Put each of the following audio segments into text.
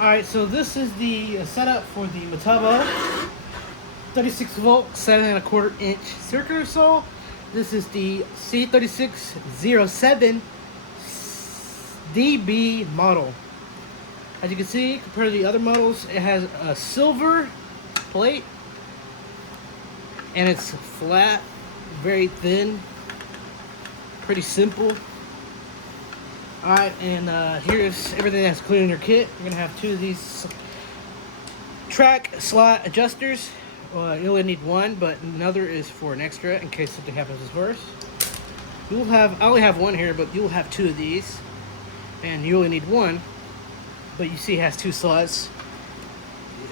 Alright, so this is the setup for the Metabo 36 volt 7 1/4 inch circular saw. This is the C3607 DB model. As you can see, compared to the other models, it has a silver plate and it's flat, very thin, pretty simple. Alright, and here's everything that's included in your kit. You're going to have 2 of these track slot adjusters. You only need one, but another is for an extra in case something happens first. You'll have, I only have one here, but you'll have 2 of these. And you only need one, but you see it has 2 slots.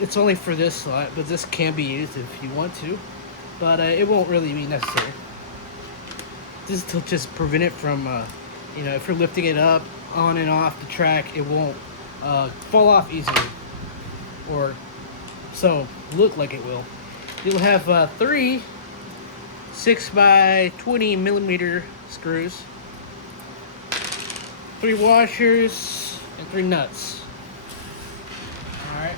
It's only for this slot, but this can be used if you want to. But it won't really be necessary. This is to just prevent it from you know, if you're lifting it up on and off the track, it won't fall off easily, or so look like it will. You'll have 3 6x20 millimeter screws, 3 washers, and 3 nuts. All right,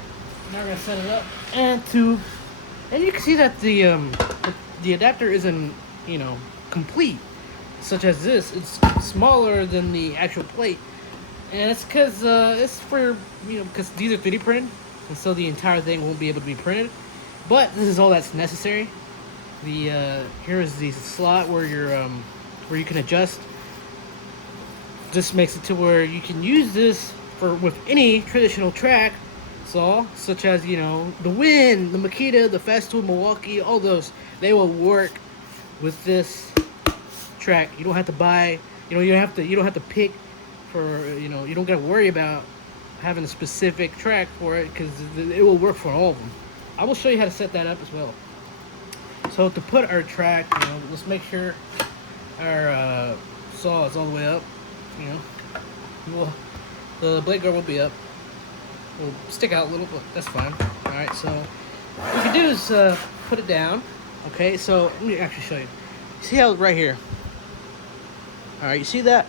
now we're gonna set it up, and you can see that the adapter isn't, you know, complete. Such as this, it's smaller than the actual plate, and it's because it's for, you know, because these are 3D printed, and so the entire thing won't be able to be printed. But this is all that's necessary. The here is the slot where where you can adjust. This makes it to where you can use this with any traditional track saw, such as, you know, the Win, the Makita, the Fast Tool Milwaukee, all those. They will work with this track. You don't have to buy, you know, you don't have to pick for, you know, you don't got to worry about having a specific track for it, because it will work for all of them. I will show you how to set that up as well. So to put our track, you know, let's make sure our saw is all the way up. You know, the blade guard will be up. It'll stick out a little, but that's fine. All right, so what you can do is put it down. Okay, so let me actually show you. See how right here. All right, you see that?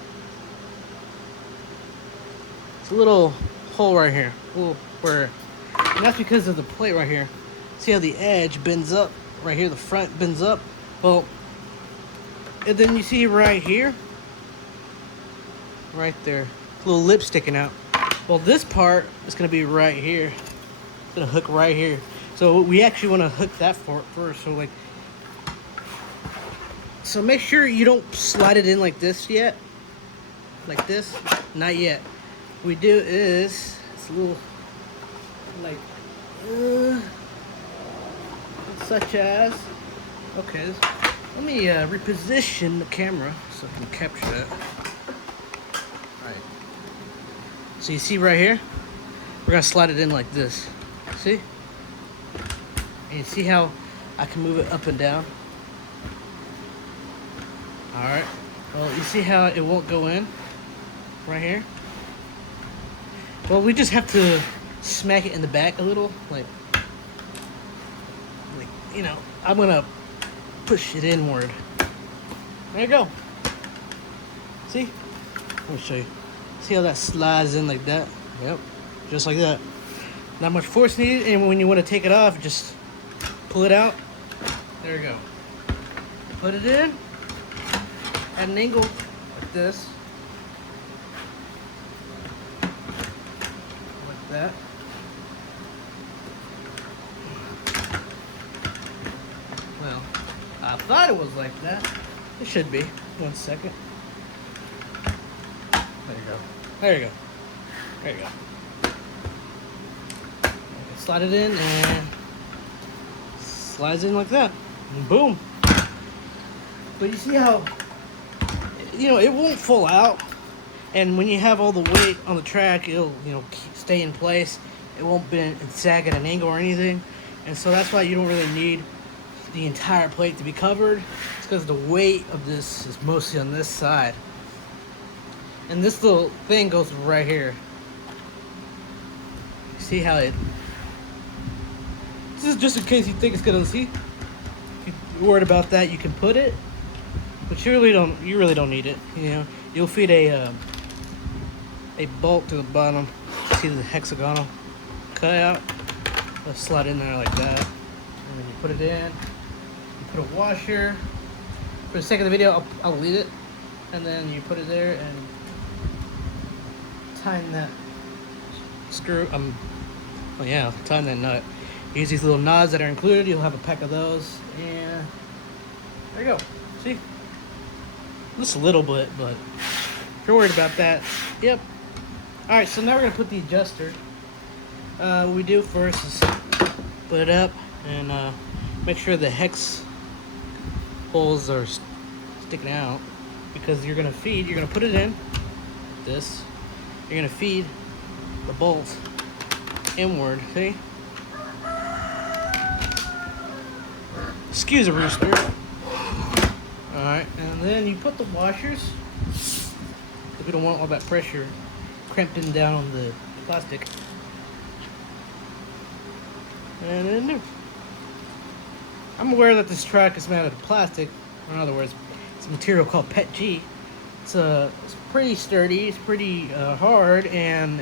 It's a little hole right here, and that's because of the plate right here. See how the edge bends up right here, the front bends up. Well, and then you see right here, right there, a little lip sticking out. Well, this part is going to be right here. It's going to hook right here. So we actually want to hook that first. So make sure you don't slide it in like this yet. Like this. Not yet. What we do is, it's a little like, such as, okay, let me reposition the camera so I can capture that. Alright. So you see right here? We're going to slide it in like this. See? And you see how I can move it up and down? Alright, well, you see how it won't go in right here? Well, we just have to smack it in the back a little, like you know, I'm gonna push it inward. There you go. See? Let me show you. See how that slides in like that? Yep, just like that. Not much force needed, and when you want to take it off, just pull it out. There you go. Put it in at an angle like this, like that. Well, I thought it was like that. It should be. 1 second. There you go. There you go. There you go. Okay, slide it in, and slides in like that, and boom. But you see how, you know, it won't fall out, and when you have all the weight on the track, it'll, you know, stay in place. It won't bend and sag at an angle or anything, and so that's why you don't really need the entire plate to be covered. It's because the weight of this is mostly on this side, and this little thing goes right here. See how it, this is just in case you think it's gonna, see, if you're worried about that, you can put it, but you really don't need it. You know, you'll feed a bolt to the bottom. See the hexagonal cutout. It'll slide in there like that, and then you put it in. You put a washer. For the sake of the video, I'll leave it, and then you put it there and tighten that screw. Oh yeah, tighten that nut. Use these little nods that are included. You'll have a pack of those, and there you go. See, just a little bit, but if you're worried about that, yep. All right, so now we're gonna put the adjuster. What we do first is put it up and make sure the hex holes are sticking out, because you're gonna put it in this. You're gonna feed the bolt inward. See? Excuse a rooster. All right, and then you put the washers. We don't want all that pressure cramping down on the plastic. And in there. I'm aware that this track is made out of plastic, or in other words, it's a material called PETG. It's pretty sturdy, it's pretty hard, and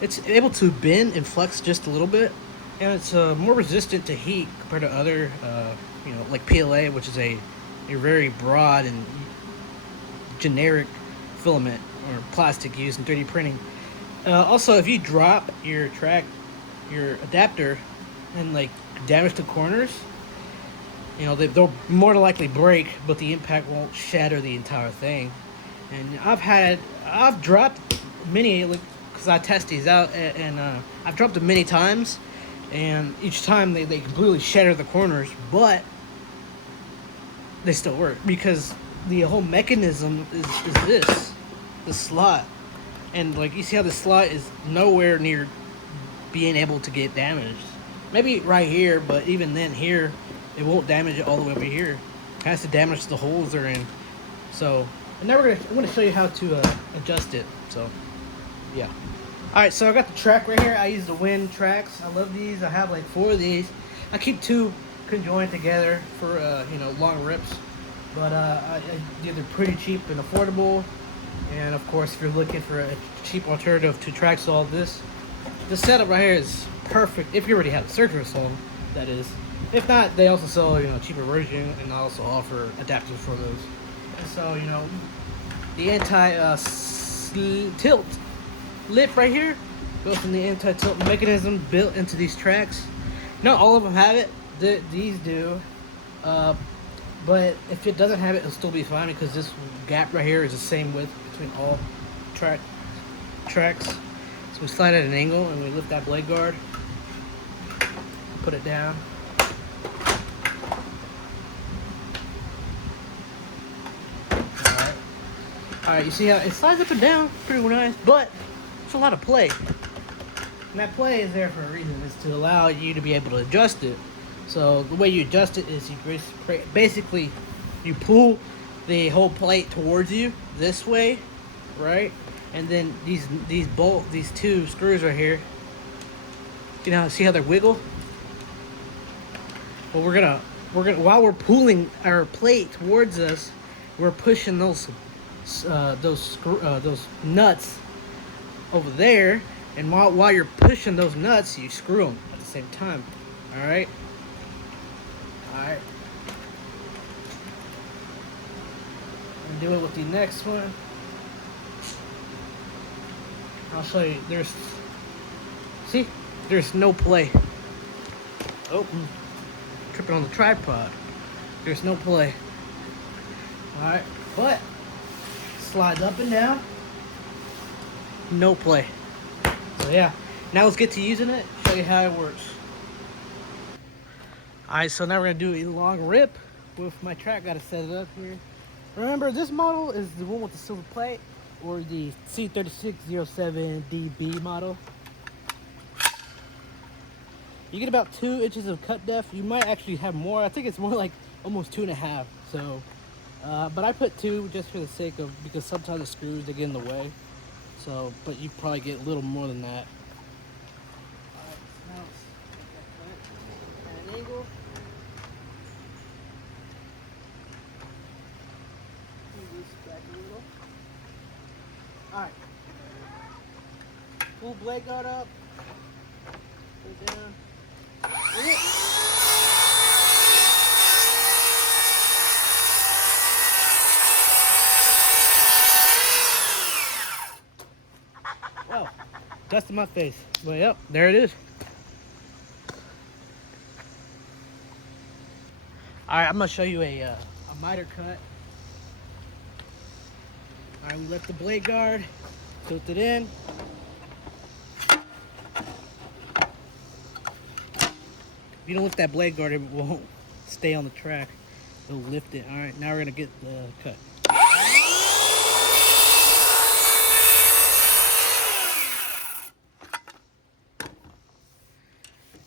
it's able to bend and flex just a little bit, and it's more resistant to heat compared to other, like PLA, which is a very broad and generic filament or plastic used in 3D printing. Also, if you drop your adapter and like damage the corners, they'll more than likely break, but the impact won't shatter the entire thing. And I've dropped many, because I test these out, and I've dropped them many times, and each time they completely shatter the corners, but they still work, because the whole mechanism is the slot, and like you see how the slot is nowhere near being able to get damaged. Maybe right here, but even then here, it won't damage it all the way over here. It has to damage the holes they're in. So, and now I'm going to show you how to adjust it. So, yeah. All right, so I got the track right here. I use the Wind tracks. I love these. I have like 4 of these. I keep 2 conjoined together for long rips. But they're pretty cheap and affordable. And of course, if you're looking for a cheap alternative to track saw, this setup right here is perfect. If you already have a circular saw, that is. If not, they also sell a cheaper version, and I also offer adapters for those. And so the anti-tilt lip right here goes from the anti-tilt mechanism built into these tracks. Not all of them have it. These do. But if it doesn't have it, it'll still be fine, because this gap right here is the same width between all tracks. So we slide at an angle and we lift that blade guard, put it down. Alright, you see how it slides up and down, pretty nice, but it's a lot of play. And that play is there for a reason. It's to allow you to be able to adjust it. So the way you adjust it is you basically you pull the whole plate towards you this way, right? And then these 2 screws right here, see how they wiggle? Well, we're gonna while we're pulling our plate towards us, we're pushing those nuts over there, and while you're pushing those nuts, you screw them at the same time. All right. And do it with the next one. I'll show you. There's no play. Oh, tripping on the tripod. There's no play. All right, but slides up and down. No play. So yeah, now let's get to using it. Show you how it works. Alright, so now we're going to do a long rip with my track. Got to set it up here. Remember, this model is the one with the silver plate, or the C3607DB model. You get about 2 inches of cut depth. You might actually have more. I think it's more like almost 2.5. So, but I put 2 just for the sake of, because sometimes the screws, they get in the way. So, but you probably get a little more than that. Alright, now let's at an angle. Back a little. Alright. Pull blade guard up. Put it down. Well, dust in my face. But yep, there it is. Alright, I'm gonna show you a miter cut. Alright, we left the blade guard, tilt it in. If you don't lift that blade guard, it won't stay on the track. It'll lift it. Alright, now we're gonna get the cut.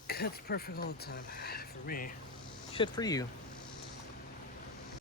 Cuts perfect all the time for me. Shit for you.